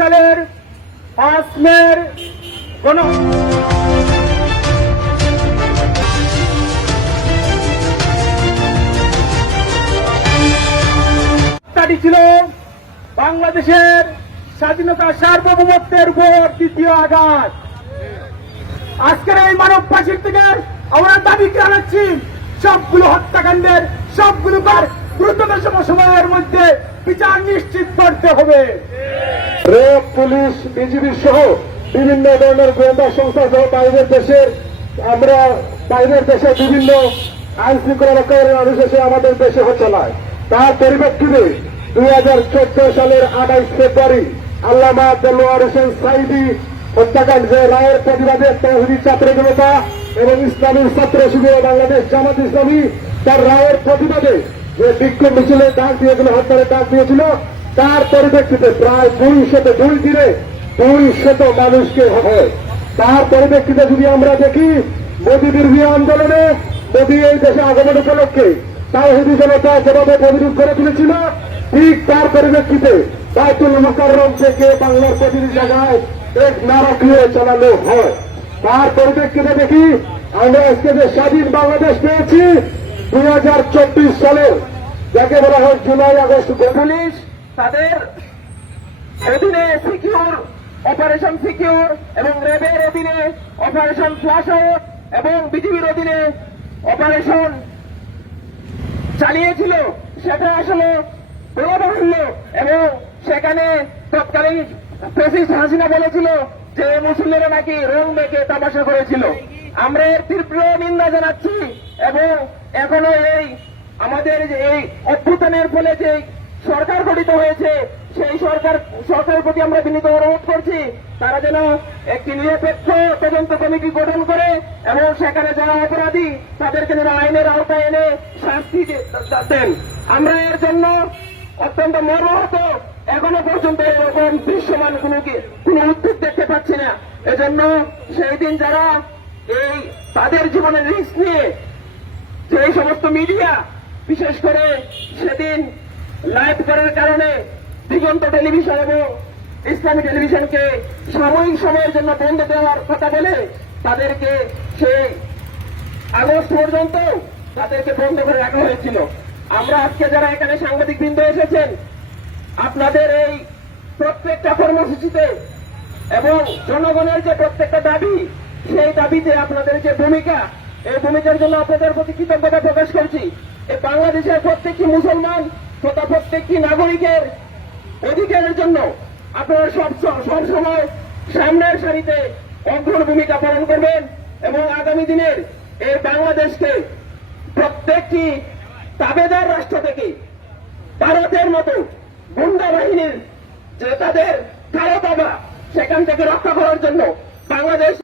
সালের পাঁচ মের গণ ছিল বাংলাদেশের স্বাধীনতা সার্বভৌমত্বের উপর দ্বিতীয় আঘাত। আজকের এই মানব ফাঁসির থেকে আমরা দাবি জানাচ্ছি, সবগুলো হত্যাকাণ্ডের সবগুলো দ্রুততম সময়ের মধ্যে বিচার নিশ্চিত করতে হবে। র্যাব, পুলিশ, বিজিবি সহ বিভিন্ন ধরনের গোয়েন্দা সংস্থা সহ বাইরের দেশের, আমরা বাইরের দেশে বিভিন্ন আইন শৃঙ্খলা রক্ষাকারী এসে আমাদের দেশে হচ্ছে না। তার পরিপ্রেক্ষিতে দুই হাজার চোদ্দ সালের আঠাইশ ফেব্রুয়ারি আল্লামা দেলোয়ার হোসেন সাইদি হত্যাকাণ্ড যে রায়ের প্রতিবাদে তহবিল ছাত্র জনতা এবং ইসলামী ছাত্র শিবির বাংলাদেশ জামাত ইসলামী তার রায়ের প্রতিবাদে যে বিক্ষোভ মিছিলে ডাক দিয়েছিল হত্যার ডাক দিয়েছিল, তার পরিপ্রেক্ষিতে প্রায় দুই শত দুই দিনে দুই শত মানুষকে হয় তার পরিপ্রেক্ষিতে যদি আমরা দেখি, মোদী বিরোধী আন্দোলনে, মোদী এই দেশে আগমন উপলক্ষে তাওহিদি জনতা যেভাবে প্রতিরোধ করে তুলেছিল, ঠিক তার পরিপ্রেক্ষিতে বাইতুল মোকাররম থেকে বাংলার প্রতিটি জায়গায় এক নারকীয় চালানো হয়। তার পরিপ্রেক্ষিতে দেখি, আমরা আজকে যে স্বাধীন বাংলাদেশ পেয়েছি দুই হাজার চব্বিশ সালে যাকে বলা হয় জুলাই আগস্ট পুলিশ তাদের অধীনে সিকিউর অপারেশন সিকিউর এবং র্যাবের অধীনে অপারেশন ফ্লাশ আউট এবং বিজিবির অধীনে অপারেশন চালিয়েছিল। সেটা আসলে বলবাহুল্য এবং সেখানে তৎকালীন প্রেসিডেন্ট হাসিনা বলেছিল যে মুসলিমেরা নাকি রং মেখে তামাশা করেছিল। আমরা এর তীব্র নিন্দা জানাচ্ছি এবং এখনও এই আমাদের এই অভ্যুত্থানের ফলে যে সরকার গঠিত হয়েছে, সেই সরকার, সরকারের প্রতি আমরা বিনীত অনুরোধ করছি, তারা যেন একটি নিরপেক্ষ তদন্ত কমিটি গঠন করে এবং সেখানে যারা অপরাধী, তাদেরকে যেন আইনের আওতায় এনে শাস্তি দেন। আমরা এর জন্য অত্যন্ত মর্মাহত, এখনও পর্যন্ত এরকম দৃশ্যমান কোনো কোনো উদ্যোগ দেখতে পাচ্ছি না। এজন্য সেই দিন যারা এই তাদের জীবনের রিস্ক নিয়ে যে সমস্ত মিডিয়া বিশেষ করে সেদিন লাইভ করার কারণে দিগন্ত টেলিভিশন এবং ইসলামী টেলিভিশনকে সাময়িক সময়ের জন্য বন্ধ দেওয়ার কথা বলে তাদেরকে সেই আগস্ট পর্যন্ত তাদেরকে বন্ধ করে রাখা হয়েছিল। আমরা আজকে যারা এখানে সাংবাদিক বৃন্দ এসেছেন, আপনাদের এই প্রত্যেকটা কর্মসূচিতে এবং জনগণের যে প্রত্যেকটা দাবি সেই দাবিতে আপনাদের যে ভূমিকা, এই ভূমিকার জন্য আপনাদের প্রতি কৃতজ্ঞতা প্রকাশ করছি। এই বাংলাদেশের প্রত্যেকটি মুসলমান তথা প্রত্যেকটি নাগরিকের অধিকারের জন্য আপনারা সব সব সময় সামনের সারিতে অগ্রণ ভূমিকা পালন করবেন এবং আগামী দিনের এই বাংলাদেশকে প্রত্যেকটি তাবেদার রাষ্ট্র থেকে ভারতের মতো গুন্ডা বাহিনীর যে তাদের কালো দাবা সেখান থেকে রক্ষা করার জন্য বাংলাদেশ